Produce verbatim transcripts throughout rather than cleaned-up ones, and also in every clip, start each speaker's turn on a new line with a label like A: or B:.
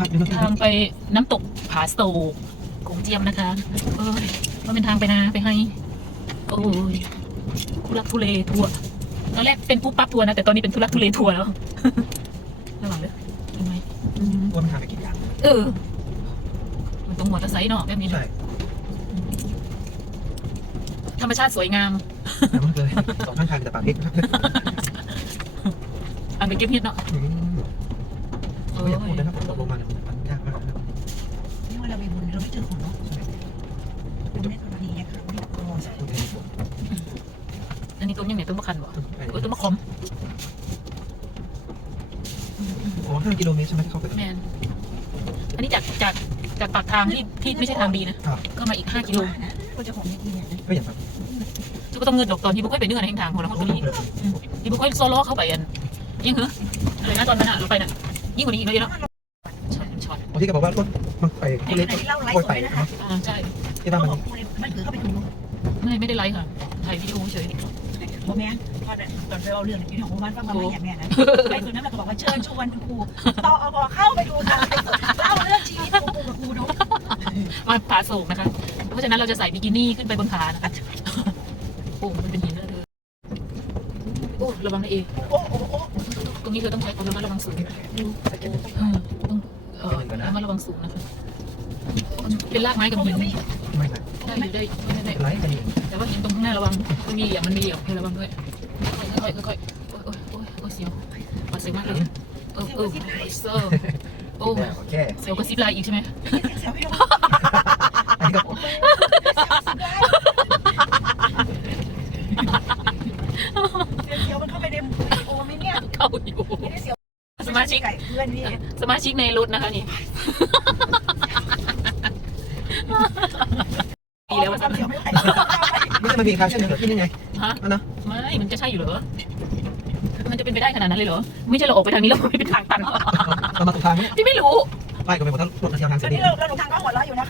A: ทางไปน้ำตกผาโศกของเจียมนะคะเอ้ยมันเป็นทางไปนาไปให้โอ้ยทุลักทุเลทัวร์ตอนแรกเป็นปุ๊บปั๊บทัวร์นะแต่ตอนนี้เป็นทุลักทุเลทัวร์แล้วระหว่างเลยทำไม
B: ว่ามันทางไปกี่อย่าง
A: เออมันตรงมอเตอร์ไซค์เนาะแบบนี้
B: ใช่
A: ธรรมชาติสวยงาม
B: มากเลยสองข้างทางแต่ป่าเพชร
A: อันเป็นเก็บเห็ดเนาะ
B: ไม่อยากพูดนะครับตกลงมาเนี่ยมันยากมากนะครับ
C: นี่ว่าเราไปบนเราไม่เจอของเนาะมันไม่ธรรมดาเนี่ยค่ะไม่ตกลงใช่
B: พูดแทนผม
A: อันนี้ต้มยังไงต้มมะขันบ่เออต้มมะขม
B: อ๋อห้ากิโลเมตรใช่ไหมเข้าไป
A: แมนอันนี้จากจากจากปากทางที่ที่ไม่ใช่ทางดีนะก็มาอีกห้ากิโล
C: ก็จะของเนี่ยเนี่ย
B: ก็อย่างแบบ
A: จะก็ต้องเงินดอกตอนที่บุ้ยไปเนื้อในทางของเราคนนี้ที่บุ้ยโซโล่เข้าไปอันยังเหรออะไรนะตอนนั้นอะเราไปน่ะยิ่งกว่านี้อีกเลยเนาะช็อตช็อต
B: บางทีก็บอกว่ารถมันไปที่เล็ก
C: เล่าไล
B: โอย
C: ฟ์
B: ไป
C: ไป
B: นะ
C: นะคะ
A: อ่าใช่
B: ที่บ้านมัน
C: มันถือเข้าไปดู
A: ไม่ไม่ได้ไลฟ์ค่ะถ่ายวิดีโอเฉย
C: โมแม่ตอนตอนเราเรื่องที่ของบ้านฟังมาไม่อยากแม่นะไอ้คนนั้นเราก็บอกว่าเชิญชวนครูต่ออบเข้าไปดูค่ะเล่าเรื่องชีวิตครูกับครูดู
A: มาผาโศกนะคะเพราะฉะนั้นเราจะใส่บิกินี่ขึ้นไปบนผานะคะโอ้มันเป็นหินนะเธอโอ้ระวังนะเอ
C: โอ้โอ้โอ้
A: ตรงนี้เธอต้องใช้ความระมัดระวังสูงต้องเออระมัดระวังสูงนะคะเป็นรากไม้กับหิน
B: ไม่ใช่
A: ได้อยู่ได้ไม่ได้
B: ไลฟ์กันเอง
A: แต่ว่าหินตรงข้างหน้าระวังมันมีเหลี่ยมมันมีเหลี่ยมให้ระวังด้วยค่อยๆค่อยๆโอ้ยโอ้ยโอ้ยเสียวปวดเสียวมากเลยเออเออเซอร์โอ้
B: โอเค
A: เสียวก็ซิปไลน์อีกใช่ไหม
C: เสียไม่รู้
B: อันนี้ก็
C: เสียวมันเข้าไปในโอ้ไม่เนี่ย
A: เข้าอยู่
C: ไม่ได้เสียว
A: สมาชิก
C: ไก่เพื่อนนี่
A: สมาชิกในรถนะคะนี่ดีแล้ว
C: เสียวไม่ไหว
B: ไม่ใช่มันมีคาเช่นหนึ่งเหรอที่นี่ไง
A: ฮะ
B: อ่ะนะ
A: ไม่มันจะใช่อยู่เหรอมันจะเป็นไปได้ขนาดนั้นเลยเหรอไม่ใช่เราออกไปทางนี้แล้วไม่เป็นทางตัน
B: เรามาถูกทางไหม
A: พี่ไม่รู้
B: ไปก็ไปหมดทั้งรถมาเที่ยวทาง
C: ตอ
B: เส้
C: น
B: น
C: นี้
B: นี้
C: เราเราหลงทางก็หัวเราะอยู่นะคะ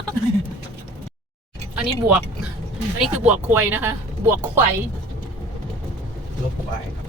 A: อันนี้บวก อันนี้คือบวกควยนะคะ บวกควาย
B: รถผมไปครับ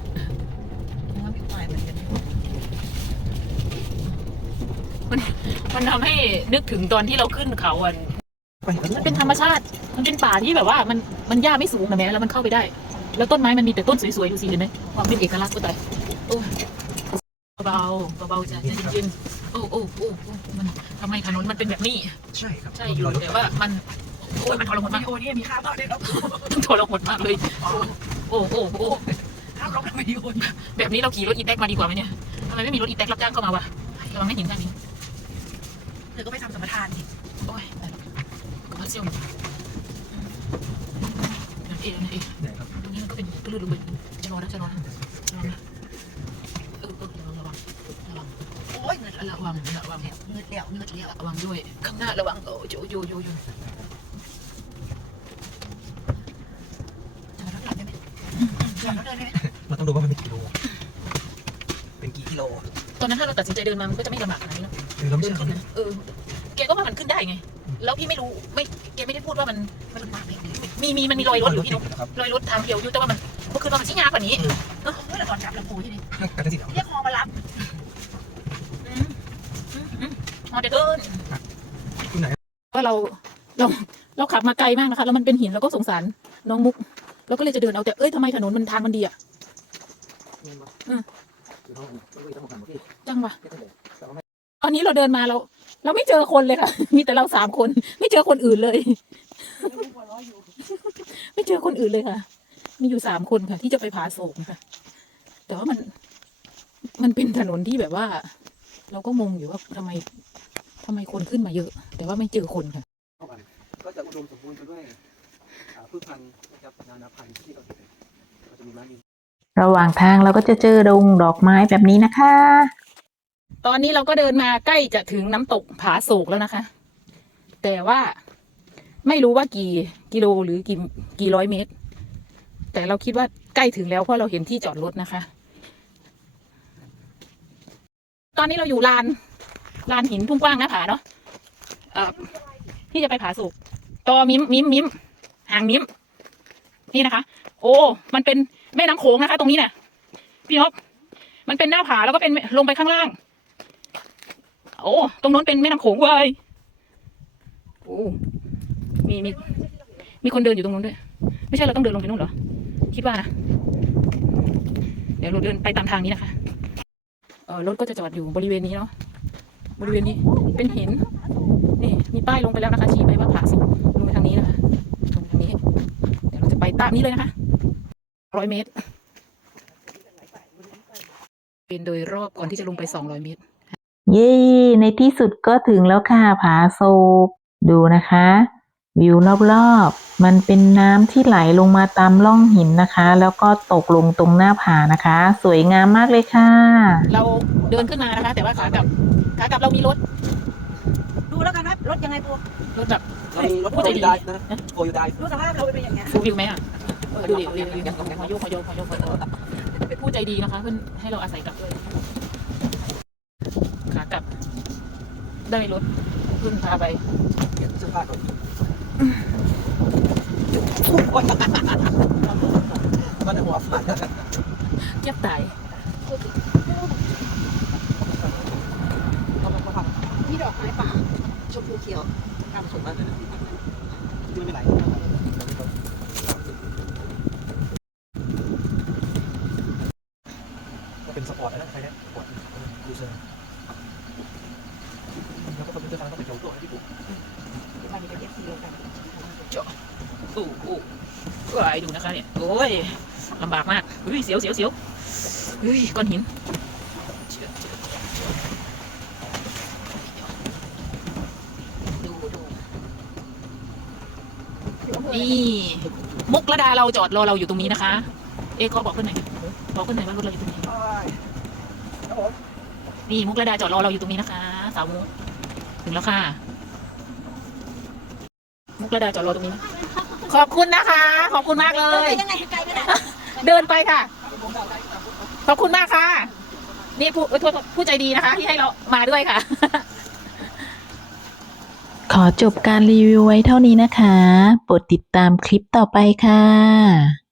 A: มันมันทำให้นึกถึงตอนที่เราขึ้นเขาอ่ะ
B: ไปกัน
A: มันเป็นธรรมชาติ มันเป็นป่าที่แบบว่ามันมันหญ้าไม่สูงนะแม่แล้วมันเข้าไปได้ แล้วต้นไม้มันมีแต่ต้นสวยๆดูสิเห็นไหมความเป็นเอกลักษณ์ก็ตายโอ้เบาๆเบาๆจ้ะใจเย็นๆโอ้โอ้โอ้โอ้มันทำไมถนนมันเป็นแบบนี้
B: ใช่ครับ
A: ใช่อยู่แต่ว่ามันโอ้ยมันทรมานมาก
C: โอ้นี่มีค่าเปล่าด้วยครับ
A: ทรมานมากเลยโอ้โอ้โอ้
C: ห้ามลบวิดีโอ
A: แบบนี้เราขี่รถอีแท็กมาดีกว่าไหมเนี่ยทำไมไม่มีรถอีแท็กรับจ้างเข้ามาวะระวังไม่หินทางนี้
C: เธอก็ไปทำสัมปทานดิ
A: โอ้ยกูว่าเซี่ยวหนึ่งนั่นเองนั่นเอง
B: ไหนครับ
A: ตรงนี้มันก็เป็นกระลือลงไปจะรอนะจะรอนะระวังนะเออเออระวังระวังระวัง
C: โอ้ย
A: ระวังระวัง
C: เงือดแล้วเงือดแล้ว
A: ระวังด้วยข้างหน้าระวังโอ้โยโยโยโย
C: จะมาทำได้ไหมจะมาทำได้ไหม
B: เราต้องดูว่ามันเป็นกี่โลเป็นกี่กิโล
A: ตอนนั้นถ้าเราตัดสินใจเดินมามันก็จะไม่ลำบากขนาดนี้นะ
B: คือเราไม่
A: เดิน
B: ใช่
A: ขึ้นนะเออแกก็ว่ามันขึ้นได้ไง แล้วพี่ไม่รู้ไม่แกไม่ได้พูดว่ามันมันมาแบบมีมีมันมีรอยรถอยู่พี่นุ๊ก
B: นะครับ
A: รอยรถทางเดียวอยู่แต่ว่ามันก็คือว่ามันชิ้นยากกว่านี้
C: เมื่อตอนกลับลำพูที่นี่
B: กระสิทธิ์
C: เรียกคอมารับ
A: อืมอืมอืมมอเตอร์เกิน
B: ที่ไหน
A: ว่าเราเราเราขับมาไกลมากนะคะแล้วมันเป็นหินเราก็สงสารน้องมุกเราก็เลยจะเดินเอาแต่เอ้ยทำไมถนนมันทางมันดีอะจังวะตอนนี้เราเดินมาเรา เราไม่เจอคนเลยค่ะ มีแต่เราสามคน ไม่เจอคนอื่นเลย ไม่เจอคนอื่นเลยค่ะ มีอยู่สามคนค่ะ ที่จะไปผาโศกค่ะ แต่ว่ามัน มันเป็นถนนที่แบบว่า เราก็งงอยู่ว่าทำไมทำไมคนขึ้นมาเยอะ แต่ว่าไม่เจอคนค่ะ
B: ก็จะอุดมสมบูรณ์ไปด้วยพืชพันธุ์นะครับนานาพันธุ์ที่เราเห็นก็จะมีไม้ยืน
D: ระหว่างทางเราก็จะเจอดงดอกไม้แบบนี้นะคะ
A: ตอนนี้เราก็เดินมาใกล้จะถึงน้ำตกผาโศกแล้วนะคะ แต่ว่าไม่รู้ว่ากี่กิโลหรือกี่กี่ร้อยเมตร แต่เราคิดว่าใกล้ถึงแล้วเพราะเราเห็นที่จอดรถนะคะ ตอนนี้เราอยู่ลานลานหินทุ่งกว้างหน้าผาเนาะเอ่อที่จะไปผาโศกตอมิมมิมมิมหางมิมนี่นะคะ โอ้มันเป็นแม่น้ำโขงนะคะ ตรงนี้เนี่ยพี่นกมันเป็นหน้าผาแล้วก็เป็นลงไปข้างล่างโอ้ตรงโน้นเป็นแม่น้ำโขงเว้ยโอ้มีมีมีคนเดินอยู่ตรงโน้นด้วยไม่ใช่เราต้องเดินลงไปนู่นเหรอคิดว่านะเดี๋ยวเราเดินไปตามทางนี้นะคะเออรถก็จะจอดอยู่บริเวณนี้เนาะบริเวณนี้เป็นหินนี่มีป้ายลงไปแล้วนะคะชี้ไปว่าผาสุกลงไปทางนี้นะคะลงทางนี้เดี๋ยวเราจะไปตามนี้เลยนะคะร้อยเมตรเป็นโดยรอบก่อนที่จะลงไปสองร้อยเมตร
D: เย้ ในที่สุดก็ถึงแล้วค่ะผาโศกดูนะคะ วิวรอบๆ มันเป็นน้ำที่ไหลลงมาตามร่องหินนะคะ แล้วก็ตกลงตรงหน้าผานะคะ สวยงามมากเลยค่ะ
A: เราเดินขึ้นมานะคะ แต่ว่าขากลับขากลับเรามีรถ
C: ดูแล้วกันนะรถยังไงปู
A: รถแบบ
B: เรามีรถโฟล์ยูไดนะโฟล์ยูได
C: ดูสภาพเราเป็นอย่างเงี้ย
A: ฟูลวิวไหมอ่ะเออดูดิดูดิดูดิขอโยกขอโยกขอโยกขอโยกเป็นผู้ใจดีนะคะเพื่อนให้เราอาศัยกลับด้วยขากลับ ได้รถเพื่อนพาไป
B: เก็บเสื้อผ้าก่อนมันหัวฝัน
A: เจ็บตาย
C: นี่ดอกไม้ป่าชมพูเขียว
B: ข้ามสวยมากเลยนะที่มันไม่ไหลก็เป็นสปอร์ตนะใครเนี่ยสปอร์ตดูเซอร์แล้วก็คอมพิวเตอร์ฟังต้องเป็นโจโจ้ให้พี่ปุ๊
C: มันมีเป็นเอฟซีเดียวกัน
A: เจาะโอ้โหก็ไอ้ดูนะคะเนี่ยโอ้ยลำบากมากเฮ้ยเสียวเสียวเสียวเฮ้ยก้อนหินเชื่อเชื่อดูดูนี่มุกระดาเราจอดรอเราอยู่ตรงนี้นะคะ เอ๊ะก็บอกเพื่อนหน่อยบอกเพื่อนหน่อยว่ารถเราอยู่ตรงนี้
B: ครับผม
A: นี่มุกระดาจอดรอเราอยู่ตรงนี้นะคะ สาวมุกถึงแล้วค่ะ มุกระดาจอดรอตรงนี้ ขอบคุณนะคะ ขอบคุณมากเลย
C: ยังไงไกลไปไหน
A: เดินไปค่ะ ขอบคุณมากค่ะ นี่ผู้ผู้ผู้ใจดีนะคะ ที่ให้เรามาด้วยค่ะ
D: ขอจบการรีวิวไว้เท่านี้นะคะ โปรดติดตามคลิปต่อไปค่ะ